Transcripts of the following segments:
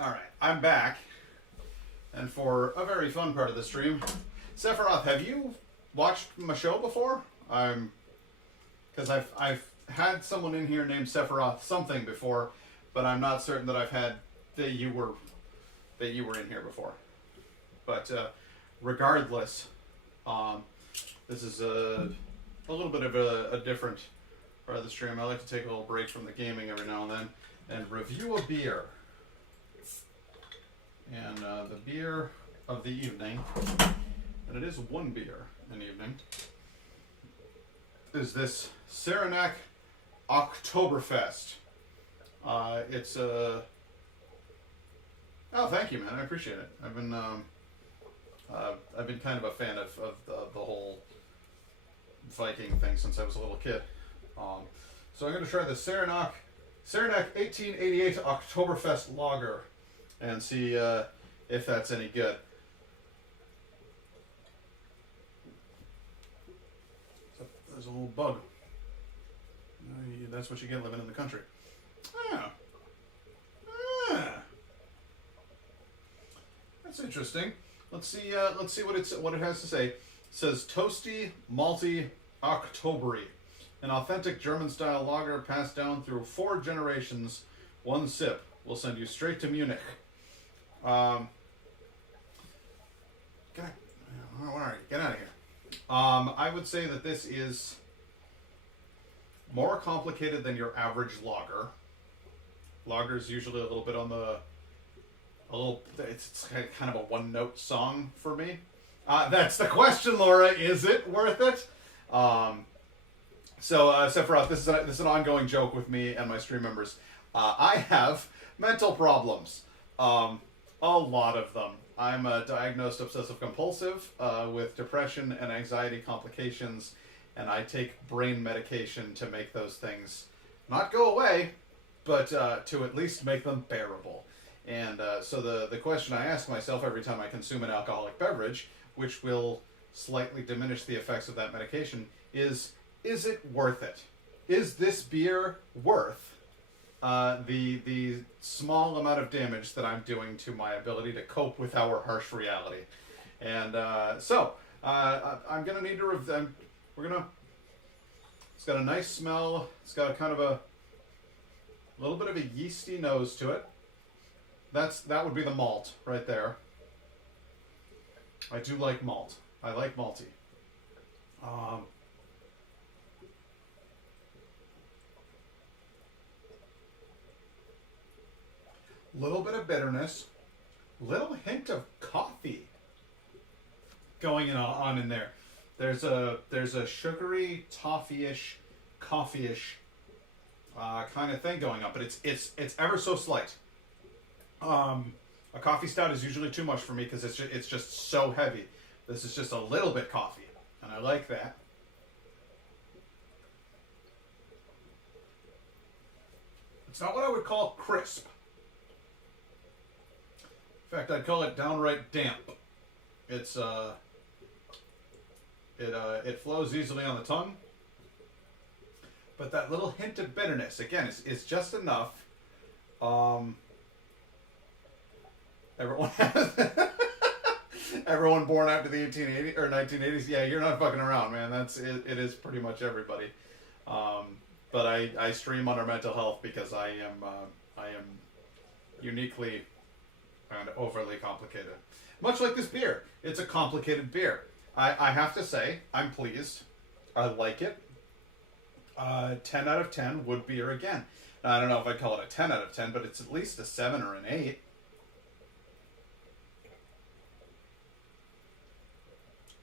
Alright, I'm back. And for a very fun part of the stream, Sephiroth, have you watched my show before? Because I've had someone in here named Sephiroth something before, but I'm not certain that I've had that you were in here before. But regardless, this is a little bit of a different part of the stream. I like to take a little break from the gaming every now and then and review a beer. And the beer of the evening, and it is one beer in the evening, is this Saranac Octoberfest. It's a... Oh, thank you, man. I appreciate it. I've been kind of a fan of the whole Viking thing since I was a little kid. So I'm going to try the Saranac 1888 Octoberfest Lager and see if that's any good. So there's a little bug. That's what you get living in the country. Ah. That's interesting. Let's see what it has to say. It says toasty, malty, Octobery. An authentic German-style lager passed down through 4 generations. One sip will send you straight to Munich. Get out of here. I would say that this is more complicated than your average lager. Lager is usually a little bit it's kind of a one-note song for me. That's the question, Laura. Is it worth it? So, Sephiroth, this is an ongoing joke with me and my stream members. I have mental problems. A lot of them. I'm a diagnosed obsessive-compulsive with depression and anxiety complications, and I take brain medication to make those things not go away, but to at least make them bearable. And so the question I ask myself every time I consume an alcoholic beverage, which will slightly diminish the effects of that medication, is it worth it? Is this beer worth the small amount of damage that I'm doing to my ability to cope with our harsh reality? And so I'm gonna need to it's got a nice smell. It's got kind of a little bit of a yeasty nose to it. That would be the malt right there. I do like malt. I like malty. Little bit of bitterness, little hint of coffee going on in there. There's a sugary, toffee-ish, coffee-ish kind of thing going on, but it's ever so slight. A coffee stout is usually too much for me because it's just so heavy. This is just a little bit coffee, and I like that. It's not what I would call crisp. In fact, I'd call it downright damp. It's it flows easily on the tongue, but that little hint of bitterness again is just enough. Everyone everyone born after the 1880s or 1980s. Yeah, you're not fucking around, man. It is pretty much everybody. But I stream under mental health because I am uniquely and overly complicated. Much like this beer. It's a complicated beer. I have to say, I'm pleased. I like it. 10 out of 10 wood beer again. Now, I don't know if I'd call it a 10 out of 10, but it's at least a 7 or an 8.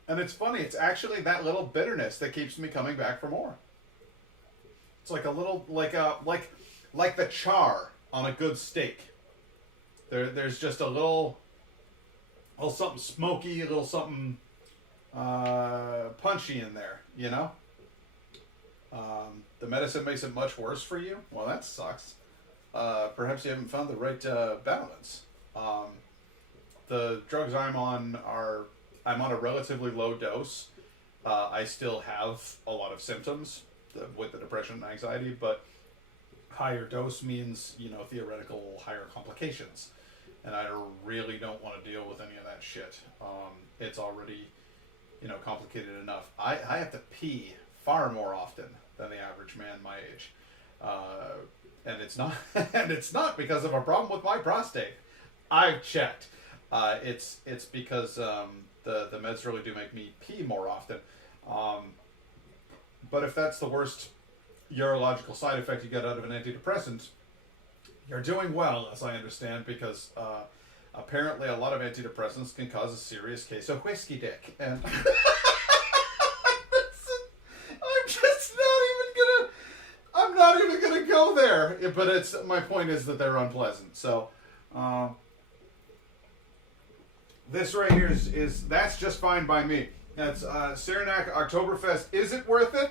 And it's funny, it's actually that little bitterness that keeps me coming back for more. It's like a little, like the char on a good steak. There's just a little something smoky, a little something punchy in there, you know? The medicine makes it much worse for you? Well, that sucks. Perhaps you haven't found the right balance. The drugs I'm on a relatively low dose. I still have a lot of symptoms with the depression and anxiety, but higher dose means, theoretical higher complications. and I really don't want to deal with any of that shit. It's already, complicated enough. I have to pee far more often than the average man my age, and it's not and it's not because of a problem with my prostate. I've checked. It's because the meds really do make me pee more often. But if that's the worst urological side effect you get out of an antidepressant, you're doing well, as I understand, because apparently a lot of antidepressants can cause a serious case of whiskey dick. And I'm not even gonna go there. But my point is that they're unpleasant. So this right here that's just fine by me. That's Saranac Octoberfest. Is it worth it?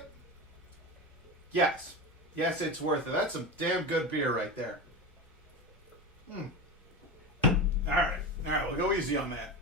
Yes. Yes, it's worth it. That's some damn good beer right there. All right, we'll go easy on that.